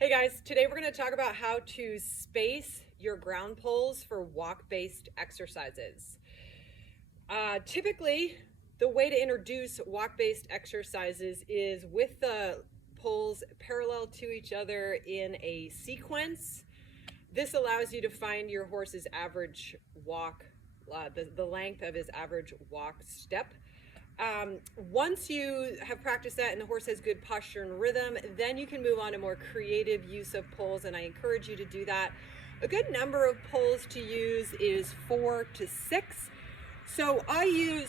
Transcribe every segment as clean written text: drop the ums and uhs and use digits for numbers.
Hey guys, today we're going to talk about how to space your ground poles for walk-based exercises. Typically, the way to introduce walk-based exercises is with the poles parallel to each other in a sequence. This allows you to find your horse's average walk, the length of his average walk step. Once you have practiced that and the horse has good posture and rhythm, then you can move on to more creative use of poles, and I encourage you to do that. A good number of poles to use is 4 to 6. So I use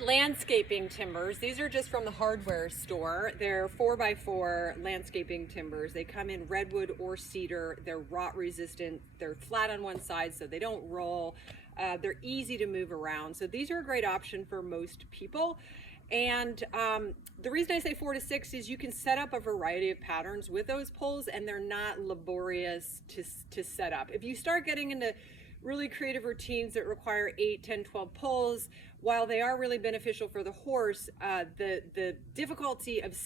landscaping timbers. These are just from the hardware store. They're 4x4 landscaping timbers. They come in redwood or cedar. They're rot resistant. They're flat on one side so they don't roll. They're easy to move around. So these are a great option for most people. And the reason I say 4 to 6 is you can set up a variety of patterns with those poles and they're not laborious to set up. If you start getting into really creative routines that require 8, 10, 12 poles, while they are really beneficial for the horse, the difficulty of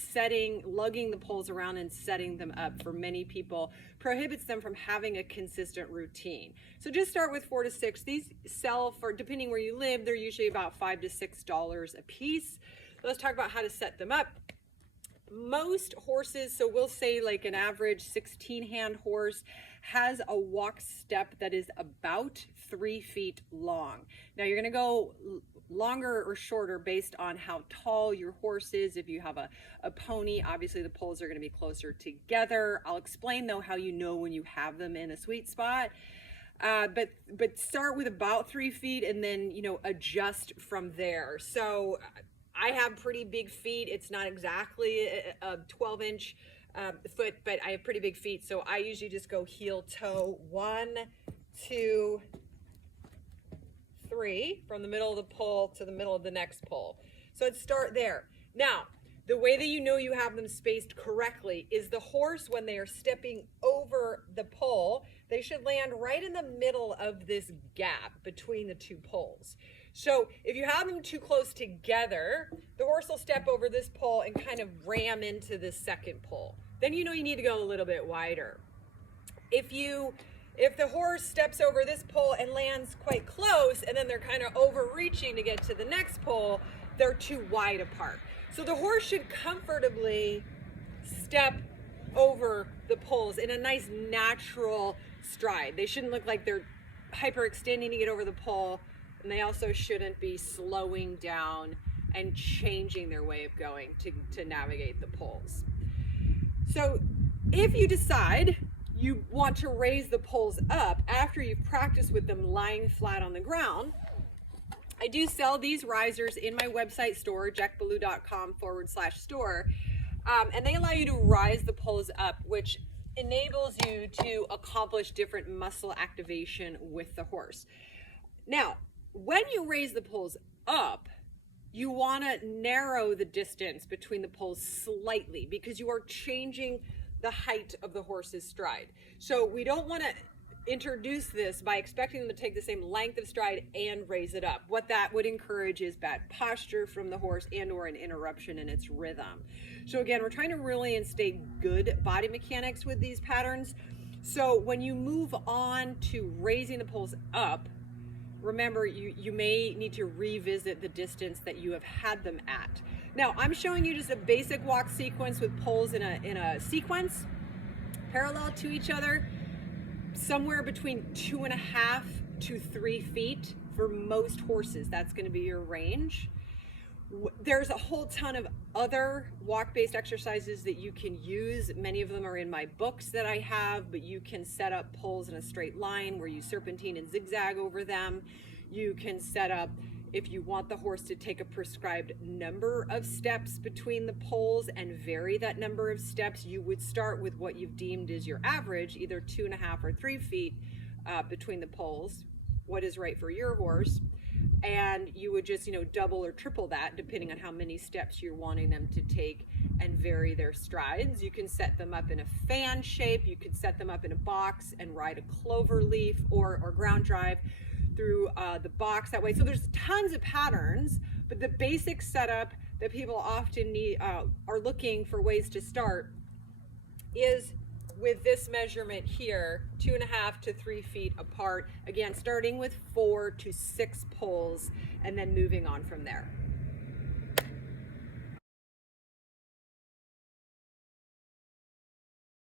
lugging the poles around and setting them up for many people prohibits them from having a consistent routine. So just start with 4 to 6. These sell for, depending where you live, they're usually about $5 to $6 a piece. Let's talk about how to set them up. Most horses, so we'll say like an average 16-hand horse, has a walk step that is about 3 feet long. Now you're going to go longer or shorter based on how tall your horse is. If you have a pony, obviously the poles are going to be closer together. I'll explain though how you know when you have them in a sweet spot. But start with about 3 feet and then adjust from there. So I have pretty big feet. It's not exactly a 12-inch foot, but I have pretty big feet. So I usually just go heel toe 1, 2, 3 from the middle of the pole to the middle of the next pole. So I'd start there. Now, the way that you know you have them spaced correctly is the horse, when they are stepping over the pole, they should land right in the middle of this gap between the two poles. So if you have them too close together, the horse will step over this pole and kind of ram into this second pole. Then you know you need to go a little bit wider. If the horse steps over this pole and lands quite close and then they're kind of overreaching to get to the next pole, they're too wide apart. So the horse should comfortably step over the poles in a nice natural stride. They shouldn't look like they're hyperextending to get over the pole. And they also shouldn't be slowing down and changing their way of going to navigate the poles. So if you decide you want to raise the poles up after you've practiced with them lying flat on the ground, I do sell these risers in my website store, jackballou.com/store, and they allow you to rise the poles up, which enables you to accomplish different muscle activation with the horse. Now, when you raise the poles up, you want to narrow the distance between the poles slightly because you are changing the height of the horse's stride. So we don't want to introduce this by expecting them to take the same length of stride and raise it up. What that would encourage is bad posture from the horse and/or an interruption in its rhythm. So again, we're trying to really instate good body mechanics with these patterns. So when you move on to raising the poles up, remember, you may need to revisit the distance that you have had them at. Now, I'm showing you just a basic walk sequence with poles in a sequence, parallel to each other, somewhere between 2.5 to 3 feet for most horses. That's going to be your range. There's a whole ton of other walk-based exercises that you can use. Many of them are in my books that I have, but you can set up poles in a straight line where you serpentine and zigzag over them. You can set up, if you want the horse to take a prescribed number of steps between the poles and vary that number of steps, you would start with what you've deemed is your average, either 2.5 or 3 feet between the poles, what is right for your horse. And you would just, double or triple that depending on how many steps you're wanting them to take and vary their strides. You can set them up in a fan shape. You could set them up in a box and ride a clover leaf or ground drive through the box that way. So there's tons of patterns, but the basic setup that people often need are looking for ways to start is with this measurement here, 2.5 to 3 feet apart. Again, starting with 4 to 6 poles and then moving on from there.